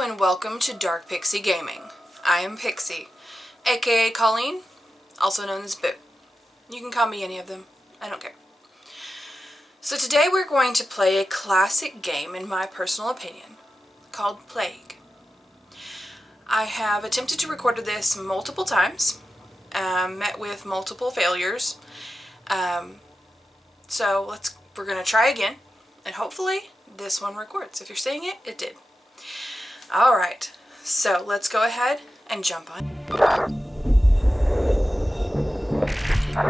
Hello and welcome to Dark Pixie Gaming. I am Pixie, aka Colleen, also known as Boo. You can call me any of them, I don't care. So today we're going to play a classic game, in my personal opinion, called Plague. I have attempted to record this multiple times, met with multiple failures, so we're going to try again, and hopefully this one records. If you're seeing it, it did. Alright, so let's go ahead and jump on.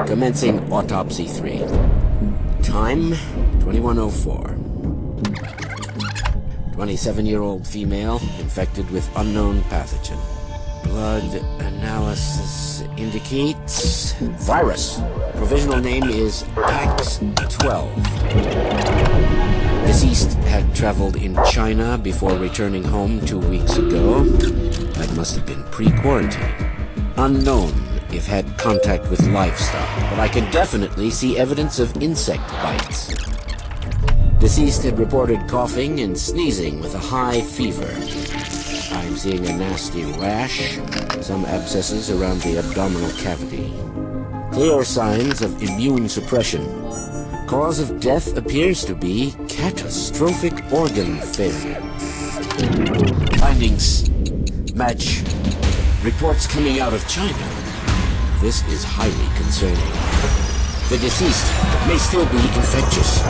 Commencing Autopsy 3. Time, 2104. 27-year-old female, infected with unknown pathogen. Blood analysis indicates virus. Provisional name is Pax-12. Deceased had traveled in China before returning home 2 weeks ago. That must have been pre-quarantine. Unknown if had contact with livestock, but I can definitely see evidence of insect bites. Deceased had reported coughing and sneezing with a high fever. I'm seeing a nasty rash, some abscesses around the abdominal cavity. Clear signs of immune suppression. Cause of death appears to be catastrophic organ failure. Findings match reports coming out of China. This is highly concerning. The deceased may still be infectious.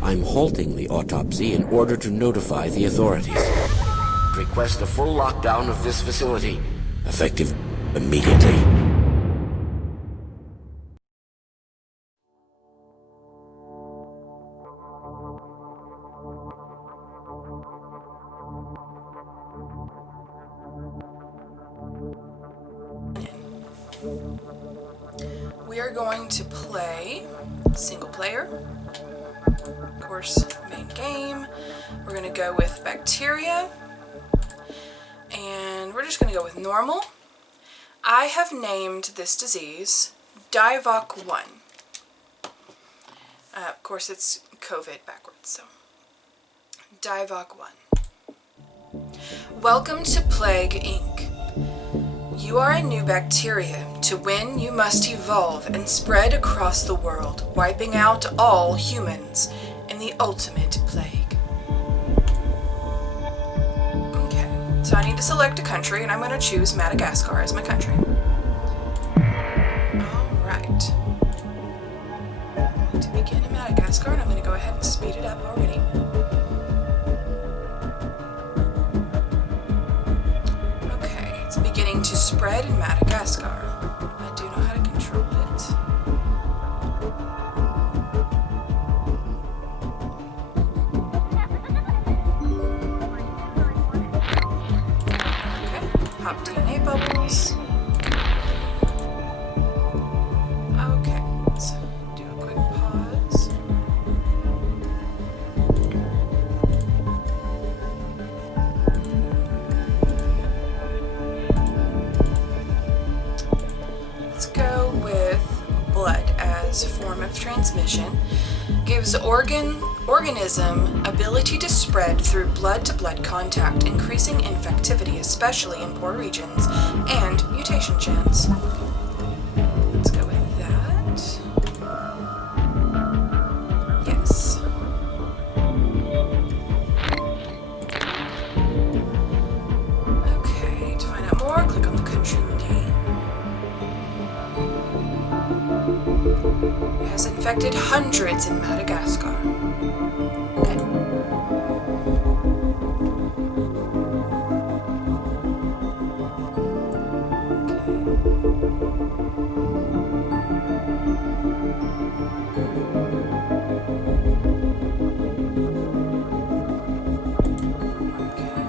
I'm halting the autopsy in order to notify the authorities. Request a full lockdown of this facility. Effective immediately. We are going to play single player. Of course, main game. We're going to go with bacteria, and we're just going to go with normal. I have named this disease Divock 1. Of course, it's COVID backwards, so Divock 1. Welcome to Plague Inc. You are a new bacteria. To win, you must evolve and spread across the world, wiping out all humans in the ultimate plague. Okay, so I need to select a country, and I'm going to choose Madagascar as my country. Alright. I'm going to begin in Madagascar, and I'm going to go ahead and speed it up already. Okay, it's beginning to spread in Madagascar. I do know how to control it. Pop DNA bubbles. Okay, let's do a quick pause. Let's go with blood as form of transmission. Gives organism ability to spread through blood-to-blood contact, increasing infectivity, especially in poor regions, and mutation chance. Let's go with that. Yes. Okay, to find out more, click on the country name. It has infected hundreds in Madagascar. Okay.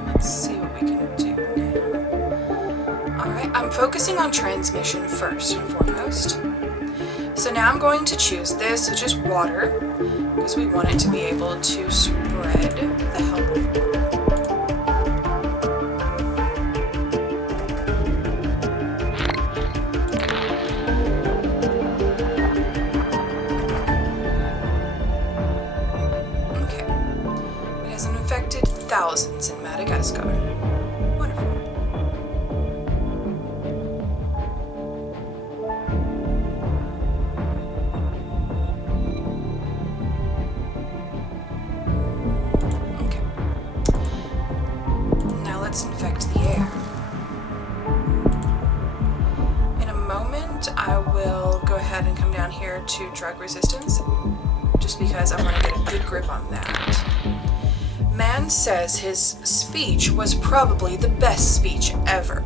Let's see what we can do now. Alright, I'm focusing on transmission first and foremost. So now I'm going to choose this, which is water, because we want it to be able to spread with the help of thousands in Madagascar. Wonderful. Okay. Now let's infect the air. In a moment, I will go ahead and come down here to drug resistance, just because I want to get a good grip on that. Man says his speech was probably the best speech ever.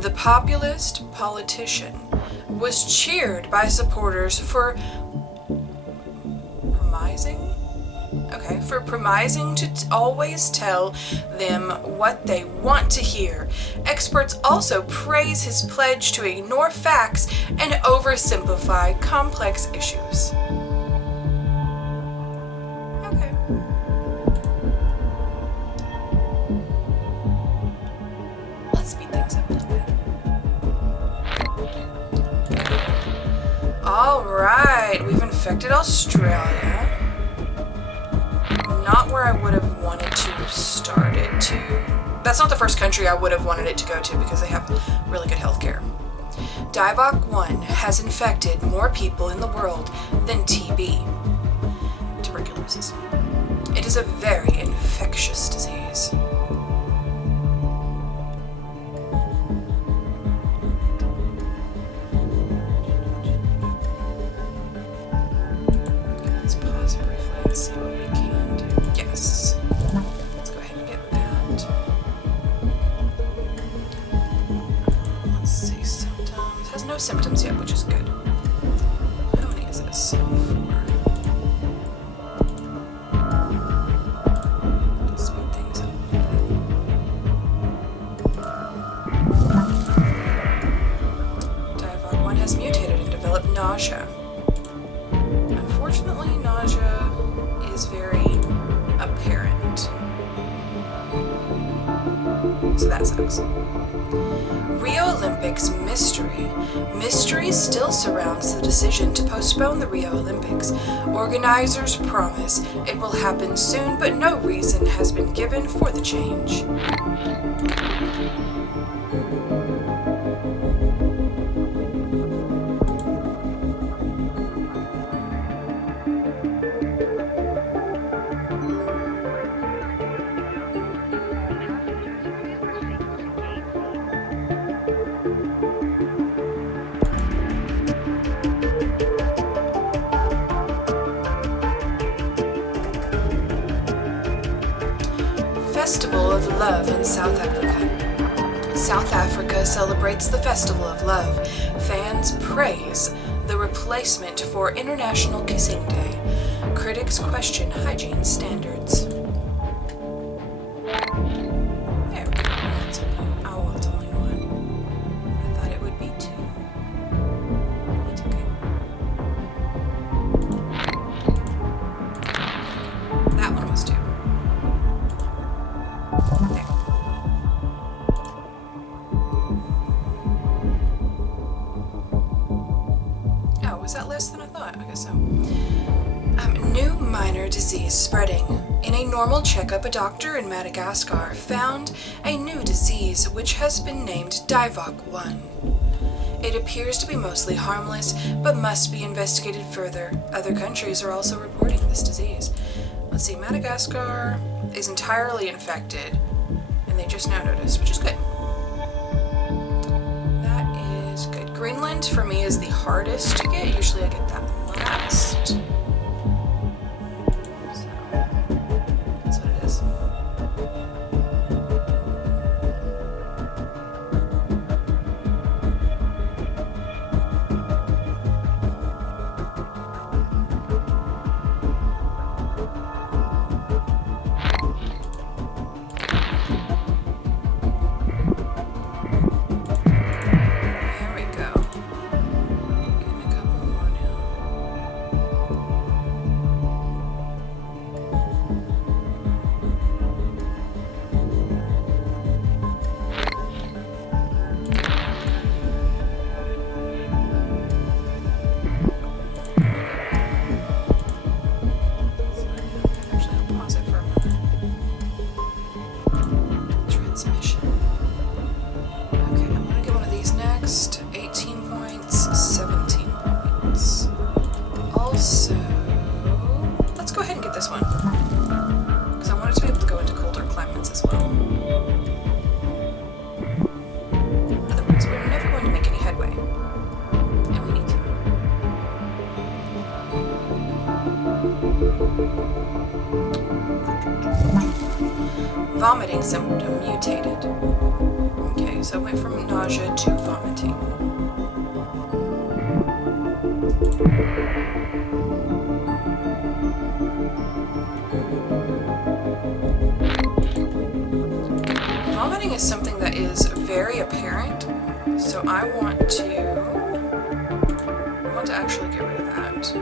The populist politician was cheered by supporters for promising to always tell them what they want to hear. Experts also praise his pledge to ignore facts and oversimplify complex issues. Okay. Let's speed things up a little bit. Alright, we've infected Australia. Not where I would have wanted to start it to. That's not the first country I would have wanted it to go to because they have really good healthcare. Divok 1 has infected more people in the world than TB. Tuberculosis. It is a very infectious disease. Let's pause briefly and see what we can do. Yes. Let's go ahead and get that. Let's see, symptoms. Has no symptoms yet, which is good. How many is this? 4. Let's speed things up a little bit. Divok 1 has mutated and developed nausea. Unfortunately, nausea is very apparent. So that sucks. Rio Olympics mystery. Mystery still surrounds the decision to postpone the Rio Olympics. Organizers promise it will happen soon, but no reason has been given for the change. Festival of Love in South Africa. South Africa celebrates the Festival of Love. Fans praise the replacement for International Kissing Day. Critics question hygiene standards. There we go. That's one. Oh, it's only one. I thought it would be 2. It's okay. That one was 2. There. Oh, was that less than I thought? I guess so. New minor disease spreading. In a normal checkup, a doctor in Madagascar found a new disease which has been named Divok 1. It appears to be mostly harmless, but must be investigated further. Other countries are also reporting this disease. Let's see, Madagascar is entirely infected, and they just now noticed, which is good. That is good. Greenland, for me, is the hardest to get. Usually I get that last. So, that's what it is. There we go. Getting a couple more now. Vomiting symptom mutated. Okay, so it went from nausea to vomiting. Vomiting is something that is very apparent, so I want to actually get rid of that.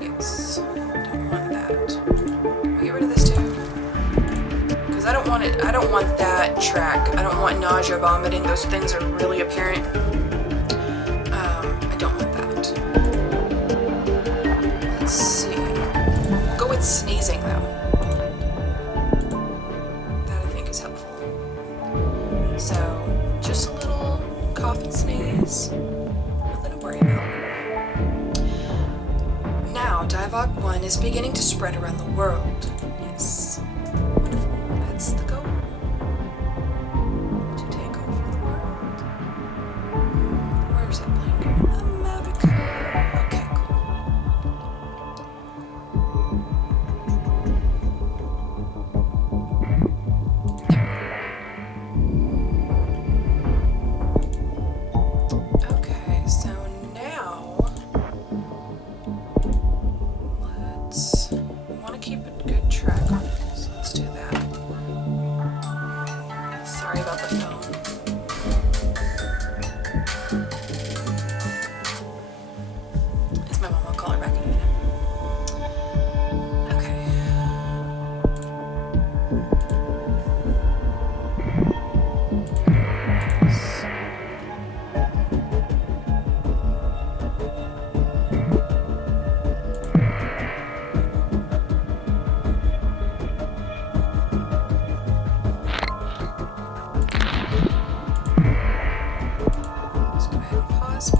Yes, don't want that. Can we get rid of this too? Because I don't want it. I don't want that track. I don't want nausea, vomiting. Those things are really apparent. I don't want that. Let's see. We'll go with sneezing though. So, just a little cough and sneeze. Nothing to worry about. Now, Divog 1 is beginning to spread around the world. Yes. Wonderful. That's the goal. To take over the world. Where's that blanket? America. Okay, cool.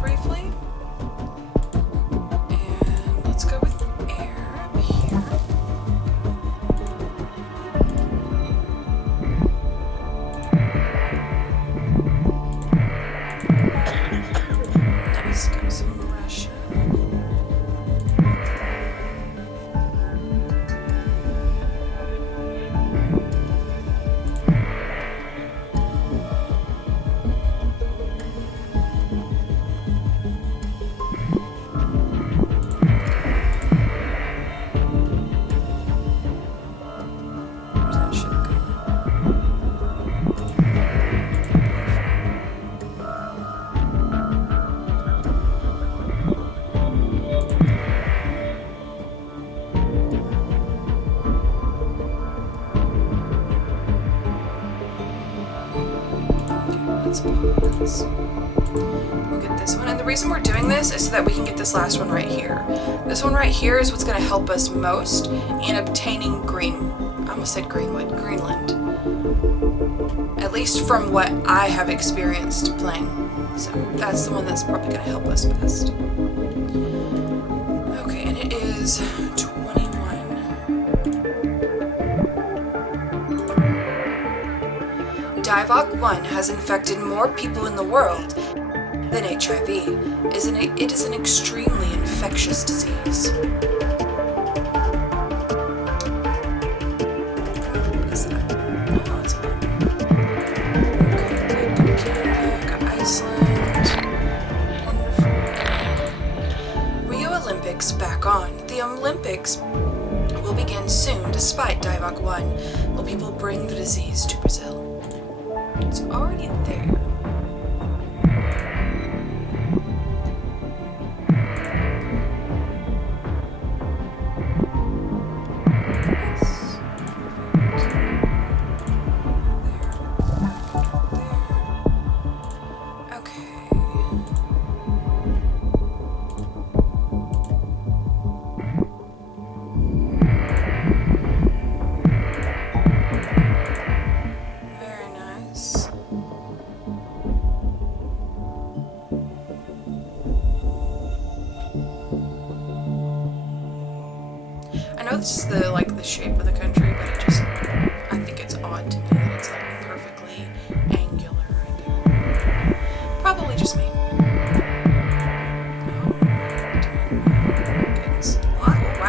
Briefly, and let's go with air up here. Let's go some Russia. Let's pause. We'll get this one. And the reason we're doing this is so that we can get this last one right here. This one right here is what's going to help us most in obtaining I almost said Greenland. At least from what I have experienced playing. So that's the one that's probably going to help us best. Okay, and it is 21. Divog 1 has infected more people in the world than HIV. It is an extremely infectious disease. What is that? Oh, it's one. Okay, good. Canada, got Iceland. Wonderful. Rio Olympics back on. The Olympics will begin soon despite Divog 1. Will people bring the disease to Brazil? It's already there. I know this is the shape of the country, but I think it's odd to me that it's like perfectly angular right there. Probably just me. Oh, wow,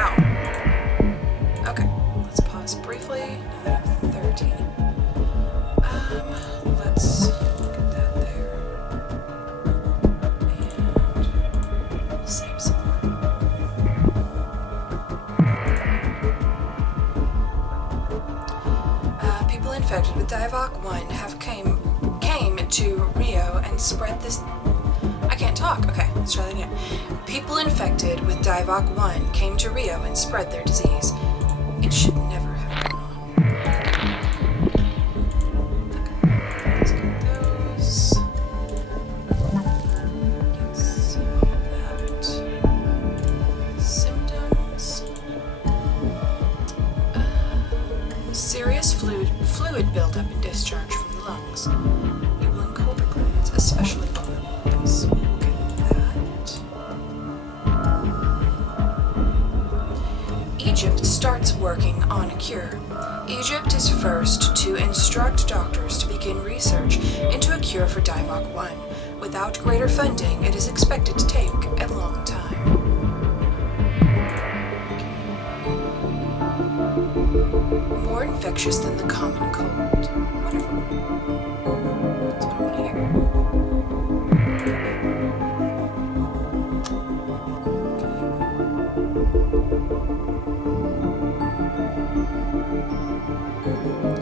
infected with Divock 1 have came to Rio and spread this... I can't talk. Okay, let's try that again. People infected with Divock 1 came to Rio and spread their disease. It should never have gone on. Okay, let's get those. Yes, all of that. Symptoms. Serious fluid buildup and discharge from the lungs. People in colder climates, especially vulnerable. Yes, we will get that. Egypt starts working on a cure. Egypt is first to instruct doctors to begin research into a cure for Divock 1. Without greater funding, it is expected to take a long time. More infectious than the common cold. Wonderful. That's what I want to hear.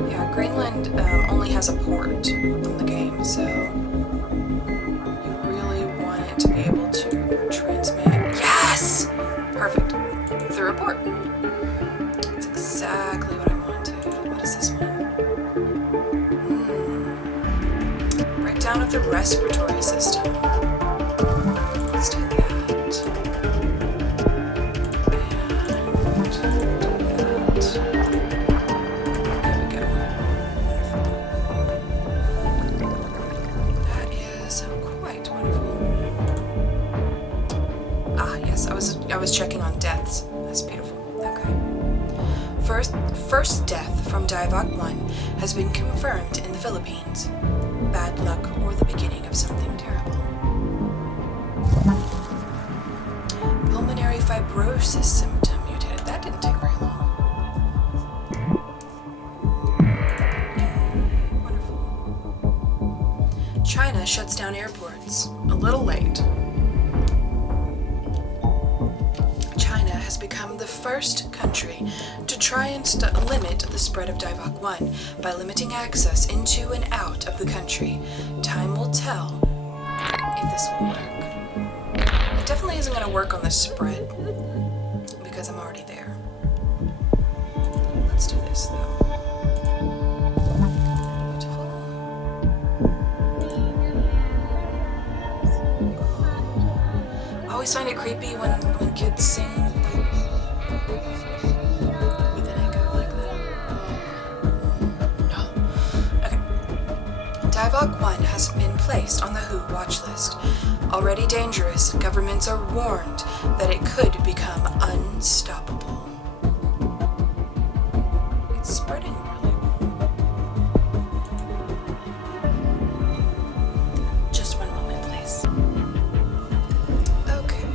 Yeah, Greenland only has a port in the game, so you really want it to be able to transmit. Yes! Perfect. Through a port. That's exactly what I wanted. What is this one? Breakdown of the respiratory system. Let's do that. And do that. There we go. Wonderful. That is quite wonderful. Ah, yes, I was checking on deaths. That's beautiful. Okay. First death from Divock 1 has been confirmed in the Philippines. Bad luck or the beginning of something terrible. Pulmonary fibrosis symptom mutated. That didn't take very long. Yay, wonderful. China shuts down airports. A little late. China has become the first country to try and limit the spread of Divock 1 by limiting access into and out of the country. Time will tell if this will work. It definitely isn't going to work on the spread because I'm already there. Let's do this though. Beautiful. I always find it creepy when kids sing with an echo like that. No. Okay. Divock 1 has been placed on the WHO watch list. Already dangerous, governments are warned that it could become unstoppable. It's spreading really well. Just one moment, please. Okay.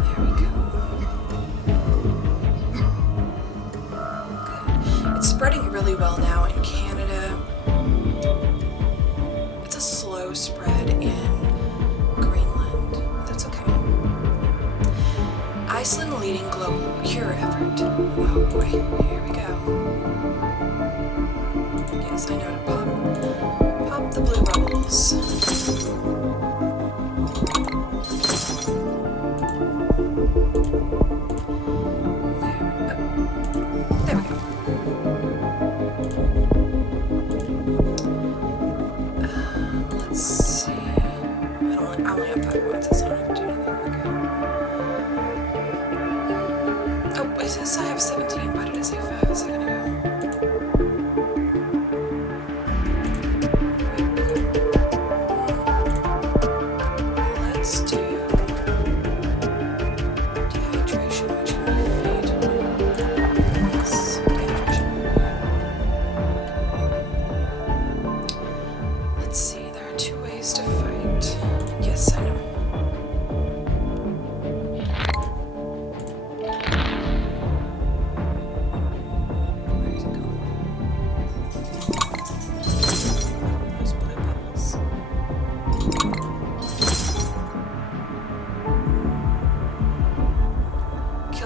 There we go. Good. It's spreading really well now in Canada. It's a slow spread in Greenland. That's okay. Iceland leading global cure effort. Oh boy, here we go. Yes, I know to pop the blue bubbles. There we go. Let's see. I only have 5 points. That's not enough to do anything. Okay. Oh, it says I have 17. Why did I say 5 a second ago?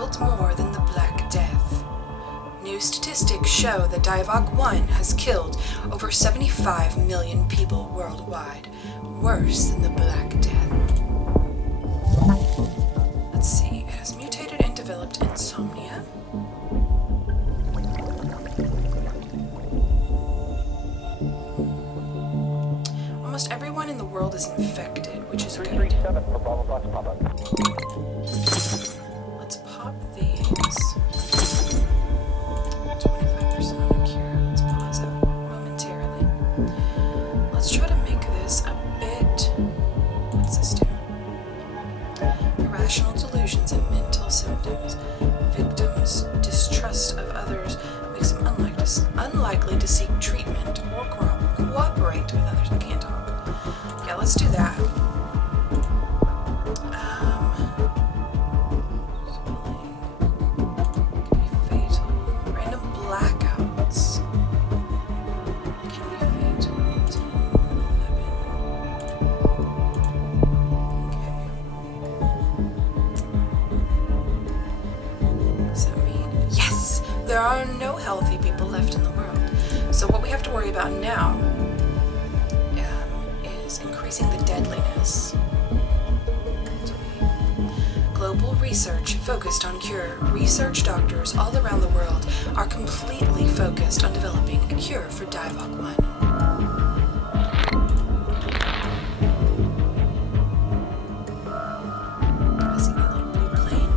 killed more than the Black Death. New statistics show that Diavock 1 has killed over 75 million people worldwide, worse than the Black Death. Let's see, it has mutated and developed insomnia. Almost everyone in the world is infected, which is good. Let's pop these. 25% on a cure. Let's pause it momentarily. Let's try to make this a bit... What's this do? Irrational delusions and mental symptoms. Victims' distrust of others makes them unlikely to seek treatment or cooperate with others. I can't talk. Yeah, let's do that. Can be fatal. Random blackouts can be fatal. 10, 11. Okay. Does that mean? Yes! There are no healthy people left in the world. So what we have to worry about now is increasing the deadliness. Global research focused on cure. Research doctors all around the world are completely focused on developing a cure for Diavock 1. I see a little blue plane.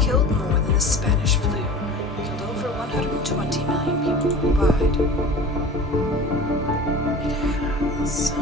Killed more than the Spanish flu. Killed over 120 million people worldwide. It has.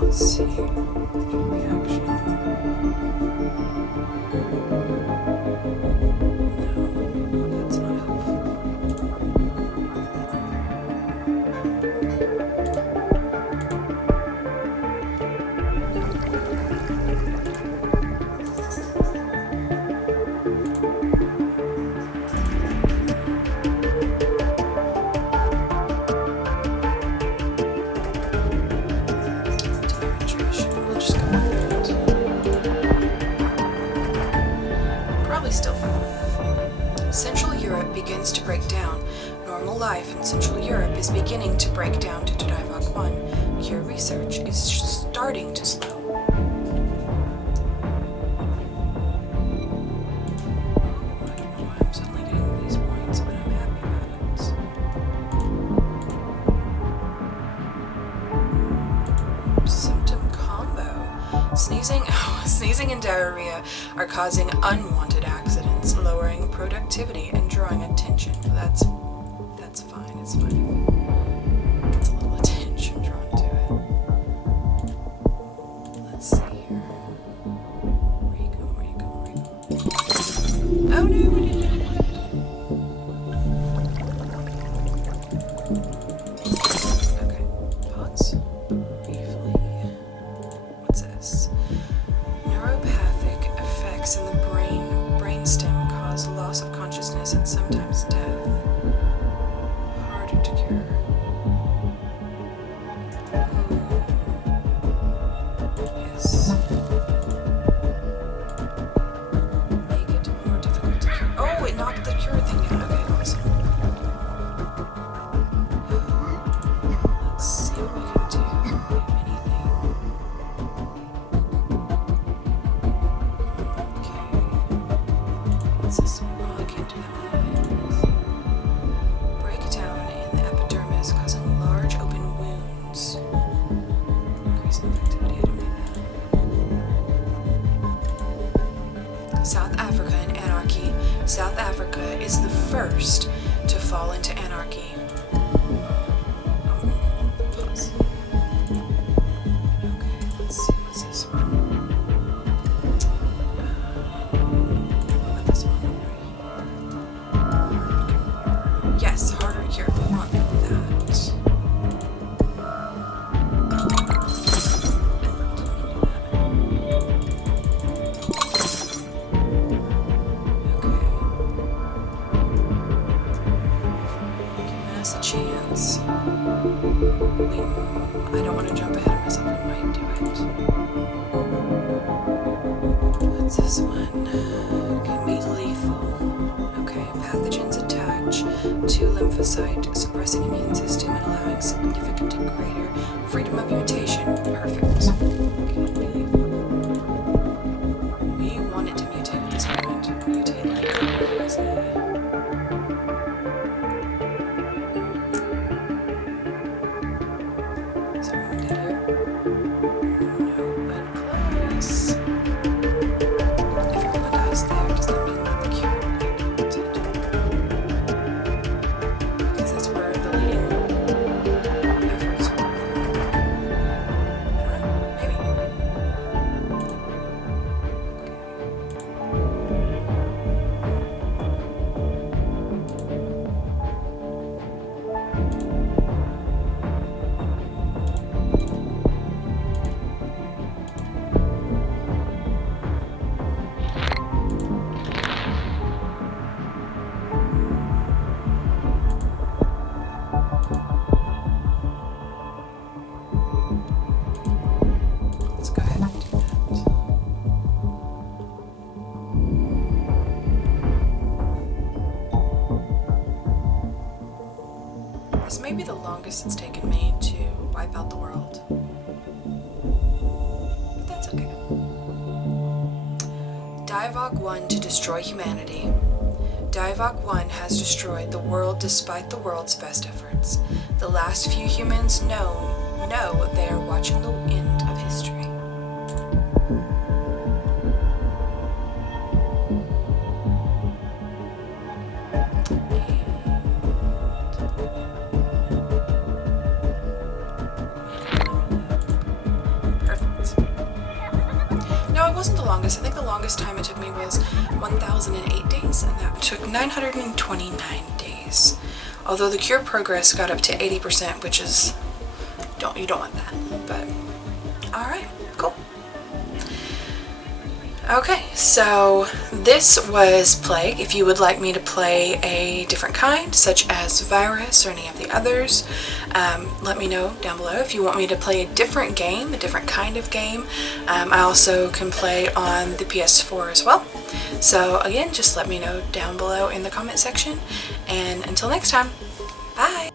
Let's see. Reaction. No, that's not helpful. We'll just go with that. Probably still fine. Central Europe begins to break down. Normal life in Central Europe is beginning to break down due to Divok 1. Cure research is starting to slow. I don't know why I'm suddenly getting these points, but I'm happy about it. Symptom combo. Sneezing and diarrhea are causing unwanted accidents, lowering productivity and drawing attention. That's fine. It's fine if it gets a little attention drawn to it. Let's see here. Where you going? Oh no, we didn't get it. Okay, pause. Briefly. What's this? Neuropathic effects in the brainstem cause loss of consciousness and sometimes death. Harder to cure. Yes. Make it more difficult to cure. Oh, it knocked the cure thing down. Okay, awesome. Let's see what we can do. Anything. Okay. What's this one? Oh, I can't do that one. Breakdown in the epidermis causing large open wounds. Increase infectivity, I don't need that. South Africa and anarchy. South Africa is the first to fall into anarchy. Pause. Okay, let's see. What's this one? What about this one right here? Yes, harder to cure. We want that. Giving us a chance. I don't want to jump ahead of myself. We might do it. What's this one? Can be lethal. Okay, pathogens attach to lymphocyte, suppressing immune system and allowing significant and greater freedom of mutation. Perfect. Can be lethal. We want it to mutate at this point. Mutate like crazy. Is everyone dead here? No, but close. If everyone dies there, does that mean that the cure will get muted? Because that's where the leading efforts were. I don't know. Maybe. Let's go ahead and do that. This may be the longest it's taken me to wipe out the world. But that's okay. Divok 1 to destroy humanity. Divok 1 has destroyed the world despite the world's best efforts. The last few humans know they are watching the end of history. wasn't the longest. I think the longest time it took me was 1,008 days, and that took 929 days. Although the cure progress got up to 80%, which is, you don't want that, but alright, cool. Okay, so this was Plague. If you would like me to play a different kind, such as Virus or any of the others, let me know down below. If you want me to play a different game, a different kind of game, I also can play on the PS4 as well. So again, just let me know down below in the comment section, and until next time, bye!